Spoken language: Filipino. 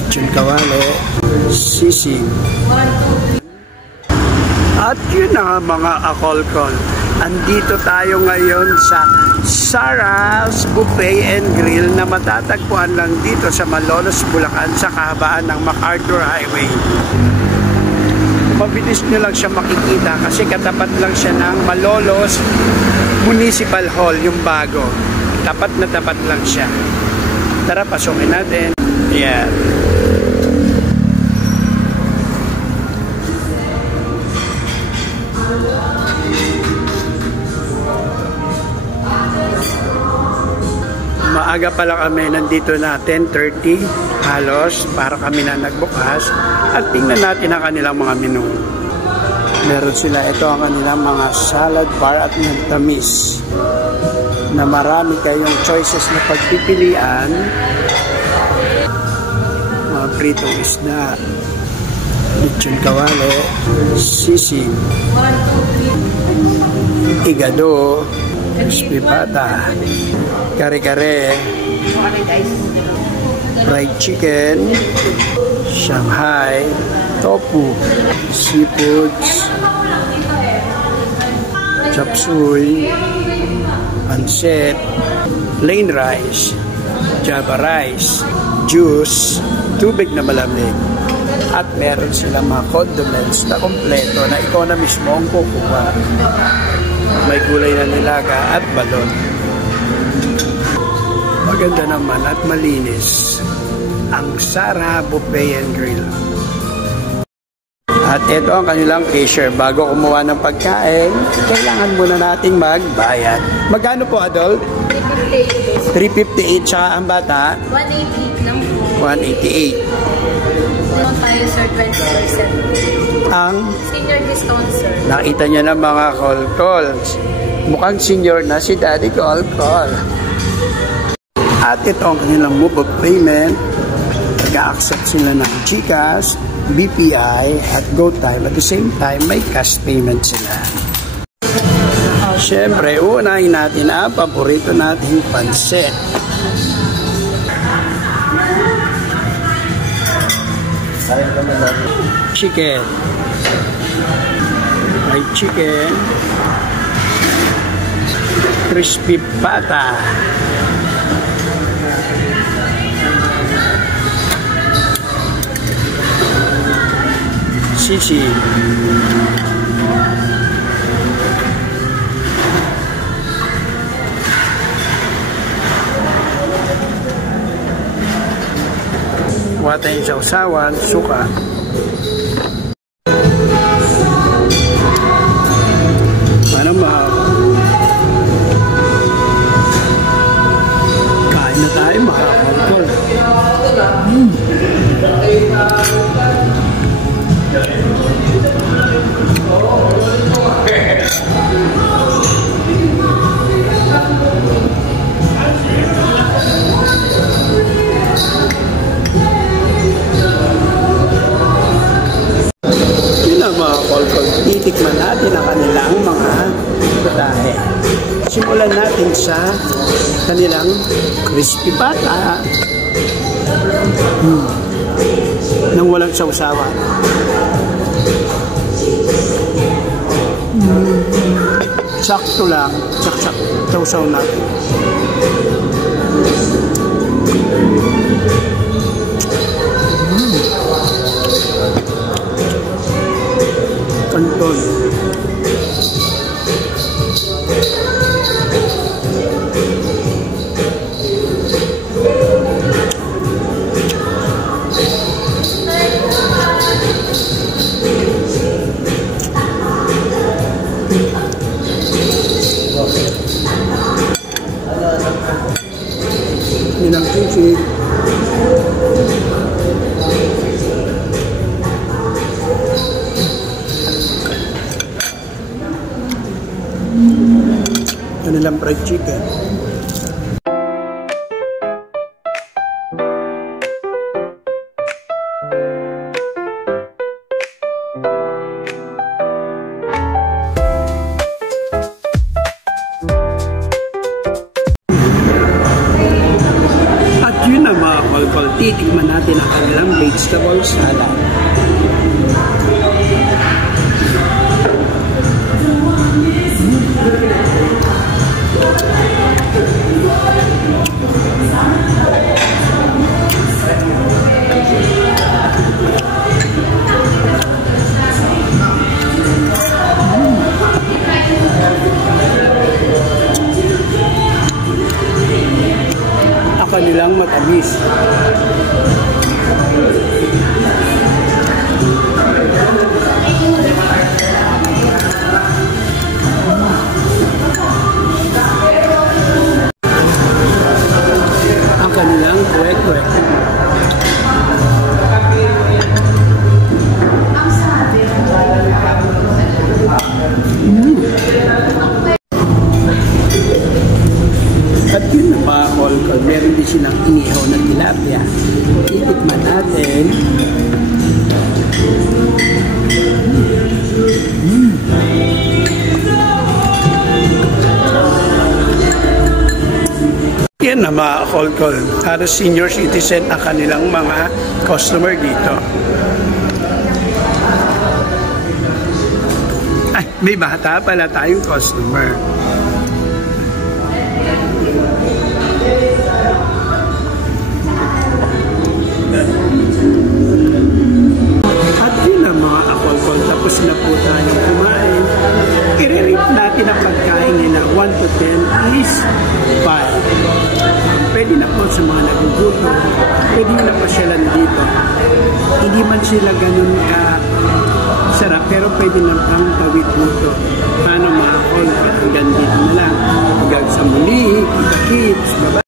lechon kawali, sisig. At yun na mga akolkol. Andito tayo ngayon sa Sarah's Buffet and Grill na matatagpuan lang dito sa Malolos, Bulacan sa kahabaan ng MacArthur Highway. Mabilis nyo lang siya makikita kasi katapat lang siya ng Malolos Municipal Hall, yung bago. Tapat na tapat lang siya. Tara, pasukin natin. Ayan. Maaga pa lang kami, nandito na 10:30 halos para kami na nagbukas at tingnan natin ang kanilang mga menu. Meron sila, ito ang kanilang mga salad bar at nagtamis na marami kayong choices na pagpipilian. Mga pritong isda, lechon kawali, sisig, igado, crispy pata, kare-kare, fried chicken, Shanghai, tofu, seafoods, chop suey, pancit, plain rice, java rice, juice, tubig na malamig. At meron silang mga condiments na kompleto na ikaw na mismo ang kukuha. May gulay na nilaga at balon. Maganda naman at malinis ang Sarah Buffet and Grill. At ito ang kanilang cashier. Bago kumuha ng pagkain, kailangan muna nating magbayad. Magkano po, adult? 358. 358. Tsaka ang bata? 188 lang po. 188. Discount tayo, sir, 20%. Ang Senior discount, sir. Nakita niyo na mga call. Mukhang senior na si Daddy Call. At ito ang kanilang move of payment. Nag-accept sila ng GCash, BPI at GoTime. At the same time, may cash payment sila. Siyempre, unahin natin ang paborito nating pancit. Chicken. Fried chicken. Crispy pata. Sisig. Kuha tayong sausawan, suka. Ano ba? Kain na tayo, makakapagkol. Titikman natin ang kanilang mga putahe. Simulan natin sa kanilang crispy pata. Nang walang sausawan. Sakto lang. Saksak. Sausaw natin. Kanton. Minang sisig. Kanilang fried chicken. At yun na mga Kolkol, titikman natin ang kanilang vegetable salad. Kanilang matamis. Ang kanilang kwek-kwek. At yun na mga Kolkol, meron din silang inihaw na tilapia. Titikman natin. Yan na mga Kolkol, para senior citizen ang kanilang mga customer dito. Ay, may bata pala tayong customer. At yun ang mga Kolkol, tapos na po tayong kumain. I-rate natin ang pagkain nila 1 to 10 is 5. Pwede na po sa mga nagugutom, pwede na pasyalan dito. Hindi man sila ganun ka sarap, pero pwede na pang tawid dito. Paano mga Kolkol, hanggang dito na lang. Hanggang sa muli, kita-kits, bye-bye.